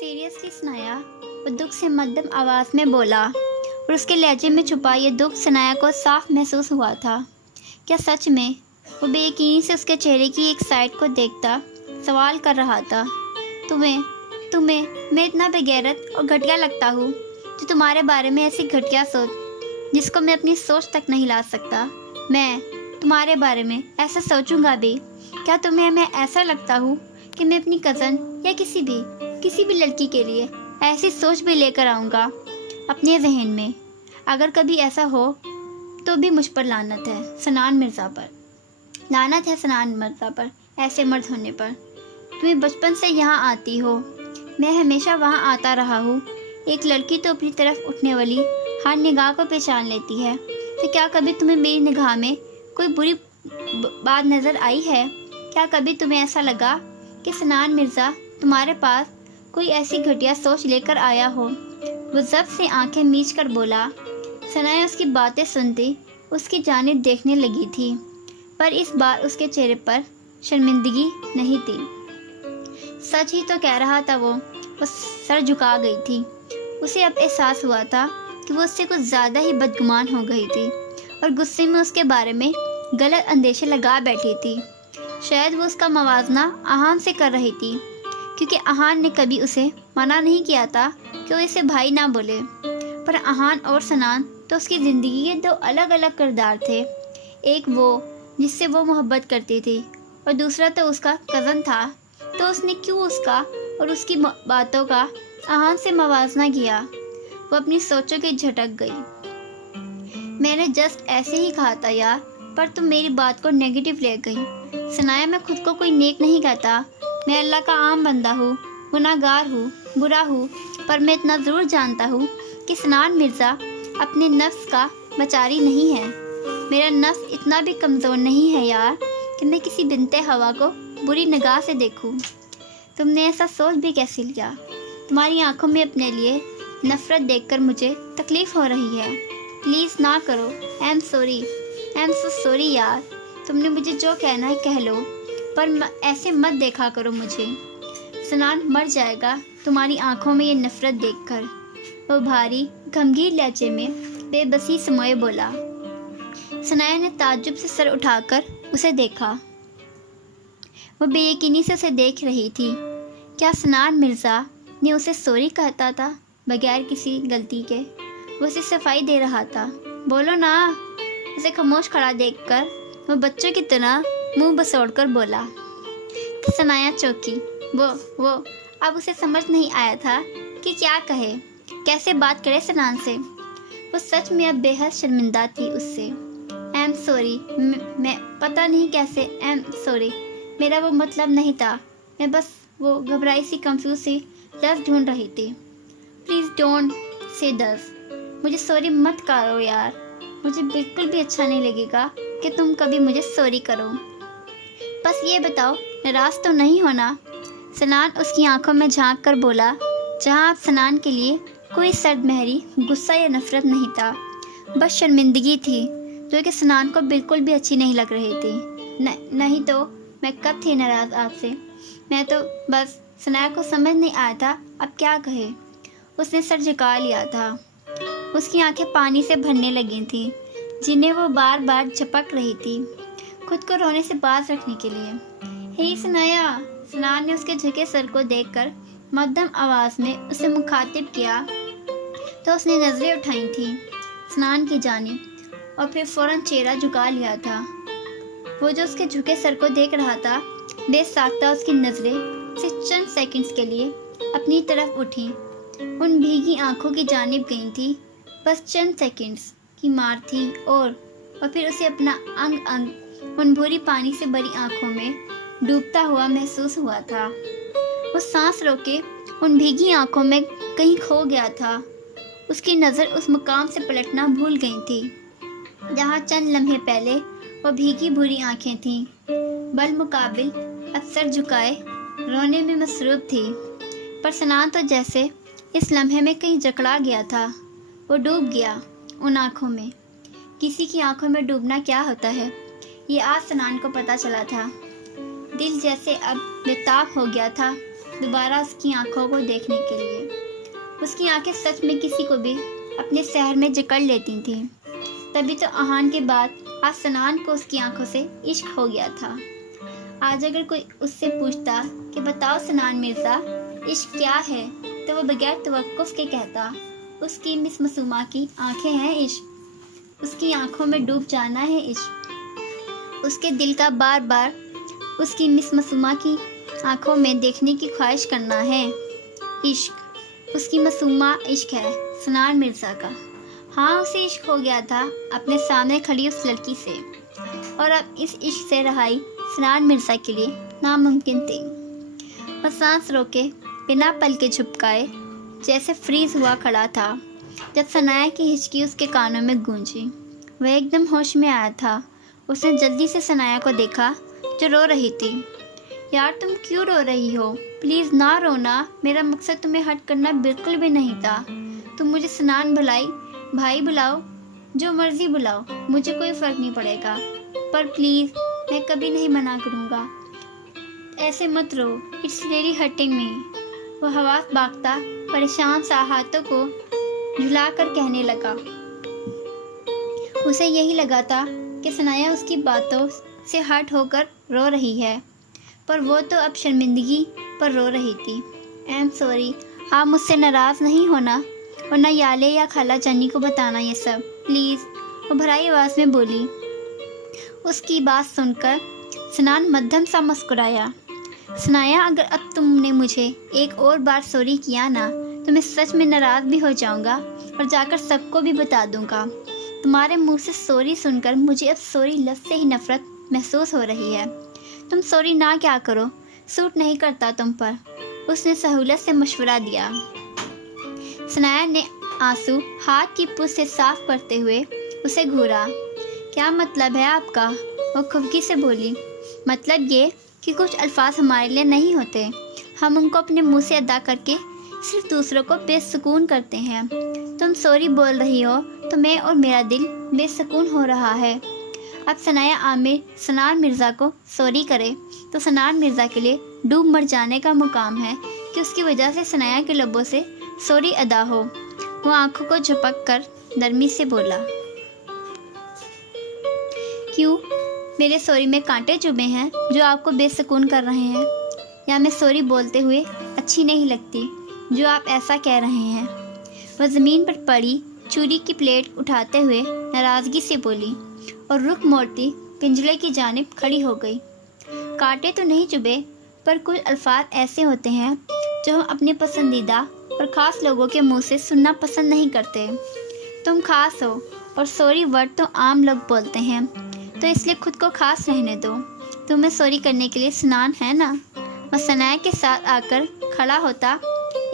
Seriously Sanaya, वो दुख से मध्यम आवाज़ में बोला, और उसके लहजे में छुपा ये दुख सनाया को साफ महसूस हुआ था। क्या सच में? वो बेयकीनी से उसके चेहरे की एक साइड को देखता सवाल कर रहा था। तुम्हें मैं इतना बेगैरत और घटिया लगता हूँ जो तुम्हारे बारे में ऐसी घटिया सोच जिसको मैं अपनी सोच तक नहीं ला सकता, मैं तुम्हारे बारे में ऐसा सोचूंगा भी? क्या तुम्हें मैं ऐसा लगता हूँ कि मैं अपनी कज़न या किसी भी लड़की के लिए ऐसी सोच भी लेकर आऊँगा अपने जहन में? अगर कभी ऐसा हो तो भी मुझ पर लानत है सनान मिर्ज़ा पर। लानत है सनान मिर्ज़ा पर ऐसे मर्द होने पर। तुम्हें बचपन से यहाँ आती हो, मैं हमेशा वहाँ आता रहा हूँ। एक लड़की तो अपनी तरफ उठने वाली हर निगाह को पहचान लेती है, तो क्या कभी तुम्हें मेरी निगाह में कोई बुरी बात नज़र आई है? क्या कभी तुम्हें ऐसा लगा कि सनान मिर्ज़ा तुम्हारे पास कोई ऐसी घटिया सोच लेकर आया हो? वो जब से आंखें मीच कर बोला। सनाया उसकी बातें सुनती उसकी जानिब देखने लगी थी, पर इस बार उसके चेहरे पर शर्मिंदगी नहीं थी। सच ही तो कह रहा था वो सर झुका गई थी। उसे अब एहसास हुआ था कि वो उससे कुछ ज़्यादा ही बदगुमान हो गई थी और गुस्से में उसके बारे में गलत अंदेशे लगा बैठी थी। शायद वो उसका मवाजना आहान से कर रही थी, क्योंकि आहान ने कभी उसे मना नहीं किया था कि वो इसे भाई ना बोले। पर आहान और सनान तो उसकी ज़िंदगी के दो अलग अलग किरदार थे। एक वो जिससे वो मोहब्बत करती थी और दूसरा तो उसका कज़न था। तो उसने क्यों उसका और उसकी बातों का आहान से मवाजना किया? वो अपनी सोचों की झटक गई। मैंने जस्ट ऐसे ही कहा था यार, पर तुम मेरी बात को नेगेटिव ले गई। सनाया, मैं खुद को कोई नेक नहीं कहता। मैं अल्लाह का आम बंदा हूँ, गुनाहगार हूँ, बुरा हूँ, पर मैं इतना ज़रूर जानता हूँ कि सनान मिर्ज़ा अपने नफ्स का बचारी नहीं है। मेरा नफ्स इतना भी कमज़ोर नहीं है यार कि मैं किसी बिनते हवा को बुरी निगाह से देखूं। तुमने ऐसा सोच भी कैसे लिया? तुम्हारी आंखों में अपने लिए नफ़रत देखकर मुझे तकलीफ़ हो रही है। प्लीज़ ना करो। आई एम सो सॉरी यार। तुमने मुझे जो कहना है कह लो, पर ऐसे मत देखा करो मुझे। सनान मर जाएगा तुम्हारी आंखों में ये नफ़रत देखकर। वो भारी गंभीर लहजे में बेबसी समोए बोला। सनाया ने ताज्जुब से सर उठाकर उसे देखा। वो बेयकीनी से उसे देख रही थी। क्या सनान मिर्ज़ा ने उसे सॉरी कहता था बगैर किसी गलती के? वो उसे सफाई दे रहा था। बोलो ना। उसे खामोश खड़ा देखकर वो बच्चों की तरह मुंह बसोड़कर बोला। सनाया चौंकी। वो अब उसे समझ नहीं आया था कि क्या कहे, कैसे बात करे सनान से। वो सच में अब बेहद शर्मिंदा थी उससे। I am sorry. मैं पता नहीं कैसे। I am sorry. मेरा वो मतलब नहीं था। मैं बस वो घबराई सी कंफ्यूज सी लफ्ज़ ढूंढ रही थी। प्लीज़ डोंट से दस। मुझे सॉरी मत करो यार। मुझे बिल्कुल भी अच्छा नहीं लगेगा कि तुम कभी मुझे सॉरी करो। बस ये बताओ, नाराज़ तो नहीं होना? सनान उसकी आंखों में झांक कर बोला, जहाँ अब सनान के लिए कोई सर्द महरी गुस्सा या नफ़रत नहीं था, बस शर्मिंदगी थी, जो कि सनान को बिल्कुल भी अच्छी नहीं लग रही थी। नहीं तो मैं कब थी नाराज़ आपसे? मैं तो बस सनाया को समझ नहीं आया था अब क्या कहे। उसने सर झुका लिया था। उसकी आंखें पानी से भरने लगी थीं, जिन्हें वो बार बार झपक रही थी, खुद को रोने से बाज रखने के लिए। हे सनाया। सनान ने उसके झुके सर को देखकर मध्यम आवाज़ में उसे मुखातिब किया, तो उसने नज़रें उठाई थीं सनान की जानिब और फिर फ़ौरन चेहरा झुका लिया था। वो जो उसके झुके सर को देख रहा था, बेसाख्ता उसकी नज़रें सिर्फ चंद सेकंड्स के लिए अपनी तरफ उठी, उन भीगी आंखों की जानिब गई थी। बस चंद सेकंड्स की मार थी और फिर उसे अपना अंग अंग उन भूरी पानी से भरी आंखों में डूबता हुआ महसूस हुआ था। वो सांस रोके उन भीगी आंखों में कहीं खो गया था। उसकी नज़र उस मुकाम से पलटना भूल गई थी जहाँ चंद लम्हे पहले वो भीगी भूरी आंखें थीं। बल मुकाबिल अब सर झुकाए रोने में मसरूफ़ थी, पर सनान तो जैसे इस लम्हे में कहीं जकड़ा गया था। वो डूब गया उन आँखों में। किसी की आंखों में डूबना क्या होता है, ये आज सनान को पता चला था। दिल जैसे अब बेताब हो गया था। दोबारा उसकी आंखों को देखने के लिए। उसकी आंखें सच में किसी को भी अपने शहर में जकड़ लेती थीं। तभी तो अहान के बाद आज सनान को उसकी आंखों से इश्क हो गया था। आज अगर कोई उससे पूछता कि बताओ सनान मिर्ज़ा, इश्क क्या है, तो वो बगैर तवक्कुफ के कहता, उसकी मिस मासूमा की आंखें हैं इश्क, उसकी आंखों में डूब जाना है इश्क, उसके दिल का बार बार उसकी मिस मासूमा की आंखों में देखने की ख्वाहिश करना है इश्क, उसकी मासूमा इश्क है सनान मिर्ज़ा का। हाँ, उसे इश्क हो गया था अपने सामने खड़ी उस लड़की से, और अब इस इश्क से रहाई सनान मिर्ज़ा के लिए नामुमकिन थी। वह सांस रोके बिना पल के झुपकाए जैसे फ्रीज हुआ खड़ा था जब सनाया की हिचकी उसके कानों में गूंजी। वह एकदम होश में आया था। उसने जल्दी से सनाया को देखा जो रो रही थी। यार, तुम क्यों रो रही हो? प्लीज़ ना रोना, मेरा मकसद तुम्हें हर्ट करना बिल्कुल भी नहीं था। तुम मुझे सनान भाई बुलाओ, जो मर्ज़ी बुलाओ, मुझे कोई फ़र्क नहीं पड़ेगा, पर प्लीज़ मैं कभी नहीं मना करूँगा। ऐसे मत रो, इट्स रियली हर्टिंग मी। वो हवास बागता परेशान सा हाथों को झुलाकर कहने लगा। उसे यही लगा था कि सनाया उसकी बातों से हर्ट होकर रो रही है, पर वो तो अब शर्मिंदगी पर रो रही थी। आई एम सॉरी, आप मुझसे नाराज़ नहीं होना, और न याले या खाला जानी को बताना ये सब, प्लीज़, वो भराई आवाज़ में बोली। उसकी बात सुनकर सनान मध्यम सा मुस्कुराया। सनाया, अगर अब तुमने मुझे एक और बार सॉरी किया ना, तो मैं सच में नाराज़ भी हो जाऊंगा और जाकर सबको भी बता दूंगा। तुम्हारे मुंह से सॉरी सुनकर मुझे अब सॉरी लफ्ज़ से ही नफ़रत महसूस हो रही है। तुम सॉरी ना क्या करो, सूट नहीं करता तुम पर, उसने सहूलत से मशवरा दिया। सनाया ने आंसू हाथ की पूंछ से साफ करते हुए उसे घूरा। क्या मतलब है आपका? वो खुफगी से बोली। मतलब ये कि कुछ अल्फाज हमारे लिए नहीं होते, हम उनको अपने मुंह से अदा करके सिर्फ दूसरों को बेसुकून करते हैं। तुम सॉरी बोल रही हो तो मैं और मेरा दिल बेसुकून हो रहा है। अब सनाया आमिर सनान मिर्ज़ा को सॉरी करे तो सनान मिर्ज़ा के लिए डूब मर जाने का मुकाम है कि उसकी वजह से सनाया के लबों से सॉरी अदा हो। वो आंखों को झपक कर नरमी से बोला, क्यों, मेरे सॉरी में कांटे चुभे हैं जो आपको बेसुकून कर रहे हैं, या मैं सॉरी बोलते हुए अच्छी नहीं लगती जो आप ऐसा कह रहे हैं? वह ज़मीन पर पड़ी चूड़ी की प्लेट उठाते हुए नाराज़गी से बोली और रुख मोड़ती पिंजरे की जानिब खड़ी हो गई। कांटे तो नहीं चुभे, पर कुछ अल्फाज ऐसे होते हैं जो हम अपने पसंदीदा और ख़ास लोगों के मुंह से सुनना पसंद नहीं करते। तुम ख़ास हो और सॉरी वर्ड तो आम लोग बोलते हैं, तो इसलिए खुद को ख़ास रहने दो। तुम्हें सॉरी करने के लिए सनान है ना? वह सनाया के साथ आकर खड़ा होता,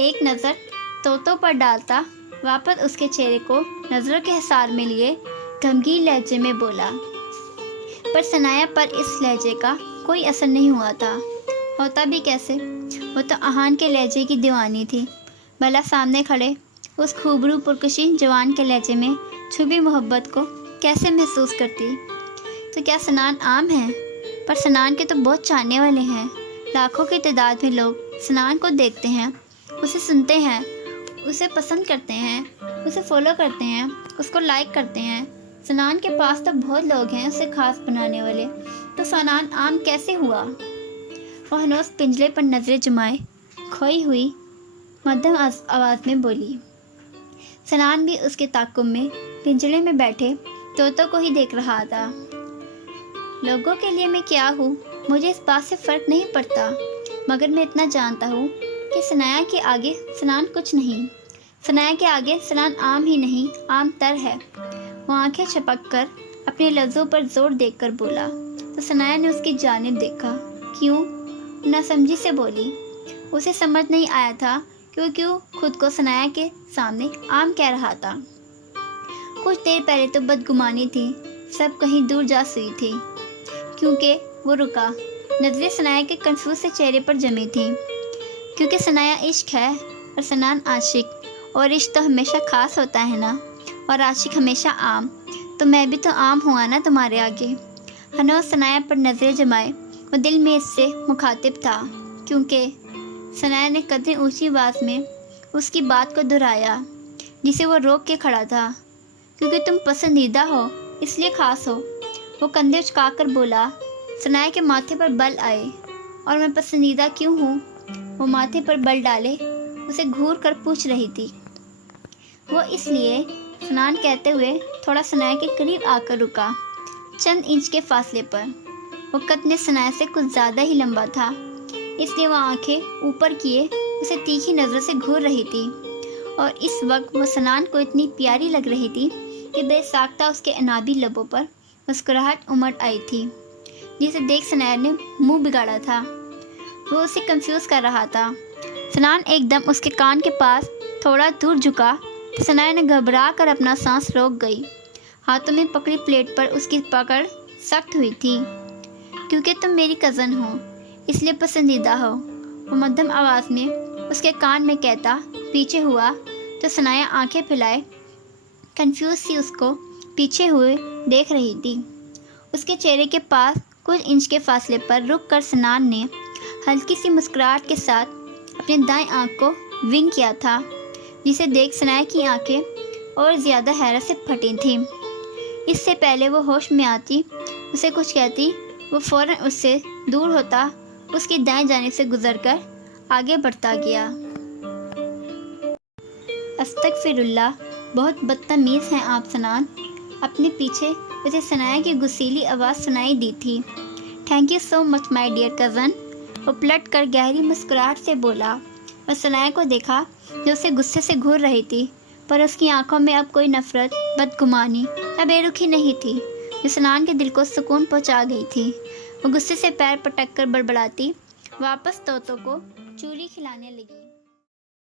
एक नज़र तोतों पर डालता, वापस उसके चेहरे को नज़रों के हिसार में लिए गमगीन लहजे में बोला। पर सनाया पर इस लहजे का कोई असर नहीं हुआ था। होता भी कैसे, वो तो अहान के लहजे की दीवानी थी। भला सामने खड़े उस खूबरू पुरकशी जवान के लहजे में छुपी मोहब्बत को कैसे महसूस करती? तो क्या सनान आम है? पर सनान के तो बहुत चाहने वाले हैं। लाखों की तादाद में लोग सनान को देखते हैं, उसे सुनते हैं, उसे पसंद करते हैं, उसे फॉलो करते हैं, उसको लाइक करते हैं। सनान के पास तो बहुत लोग हैं उसे खास बनाने वाले, तो सनान आम कैसे हुआ? वह हनोस पिंजरे पर नज़रें जमाए खोई हुई मध्यम आवाज़ में बोली। सनान भी उसके ताक़ुब में पिंजरे में बैठे तोतों को ही देख रहा था। लोगों के लिए मैं क्या हूँ, मुझे इस बात से फ़र्क नहीं पड़ता, मगर मैं इतना जानता हूँ कि सनाया के आगे सनान कुछ नहीं। सनाया के आगे सनान आम ही नहीं, आम तर है। वो आंखें छपक कर अपने लफ्ज़ों पर जोर देकर बोला तो सनाया ने उसकी जानिब देखा। क्यों? नासमझी से बोली। उसे समझ नहीं आया था कि क्यों खुद को सनाया के सामने आम कह रहा था। कुछ देर पहले तो बदगुमानी थी, सब कहीं दूर जा सुई थी। क्योंकि वो रुका, नज़रें सनाया के कंफ्यूज से चेहरे पर जमी थी। क्योंकि सनाया इश्क है और सनान आशिक, और इश्क तो हमेशा ख़ास होता है ना, और आशिक हमेशा आम। तो मैं भी तो आम हुआ ना तुम्हारे आगे। हनोस सनाया पर नज़रें जमाए वो दिल में इससे मुखातिब था, क्योंकि سنایا نے قدرے اونچی آواز میں اس کی بات کو دہرایا جسے وہ روک کے کھڑا تھا۔ کیونکہ تم پسندیدہ ہو اس لیے خاص ہو، وہ کندھے اچکا کر بولا۔ سنایا کے ماتھے پر بل آئے۔ اور میں پسندیدہ کیوں ہوں؟ وہ ماتھے پر بل ڈالے اسے گھور کر پوچھ رہی تھی۔ وہ اس لیے، سنان کہتے ہوئے تھوڑا سنایا کے قریب آ کر رکا، چند انچ کے فاصلے پر۔ وہ قد میں سنایا سے کچھ زیادہ ہی لمبا تھا، اس لیے وہ آنکھیں اوپر کیے اسے تیکھی نظر سے گھور رہی تھی، اور اس وقت وہ سنان کو اتنی پیاری لگ رہی تھی کہ بے ساختہ اس کے انابی لبوں پر مسکراہٹ امڑ آئی تھی، جسے دیکھ سنایا نے منہ بگاڑا تھا۔ وہ اسے کنفیوز کر رہا تھا۔ سنان ایک دم اس کے کان کے پاس تھوڑا دور جھکا تو سنایا نے گھبرا کر اپنا سانس روک گئی۔ ہاتھوں میں پکڑی پلیٹ پر اس کی پکڑ سخت ہوئی تھی۔ کیونکہ تم میری کزن ہو اس لیے پسندیدہ ہو، وہ مدھم آواز میں اس کے کان میں کہتا پیچھے ہوا تو سنایا آنکھیں پھیلائے کنفیوز سی اس کو پیچھے ہوئے دیکھ رہی تھی۔ اس کے چہرے کے پاس کچھ انچ کے فاصلے پر رک کر سنان نے ہلکی سی مسکراہٹ کے ساتھ اپنے دائیں آنکھ کو ونک کیا تھا، جسے دیکھ سنایا کی آنکھیں اور زیادہ حیرت سے پھٹی تھیں۔ اس سے پہلے وہ ہوش میں آتی، اسے کچھ کہتی، وہ فوراً اس سے دور ہوتا، اس کی دائیں جانب سے گزر کر آگے بڑھتا گیا۔ استغفر اللہ، بہت بدتمیز ہیں آپ سنان۔ اپنے پیچھے اسے سنایا کی غصیلی آواز سنائی دی تھی۔ Thank you so much my dear cousin, وہ پلٹ کر گہری مسکراہٹ سے بولا، اور سنایا کو دیکھا جو اسے غصے سے گھور رہی تھی، پر اس کی آنکھوں میں اب کوئی نفرت، بدگمانی یا بے رخی نہیں تھی جو سنان کے دل کو سکون پہنچا گئی تھی۔ وہ غصے سے پیر پٹک کر بڑبڑاتی واپس طوطوں کو چوری کھلانے لگی۔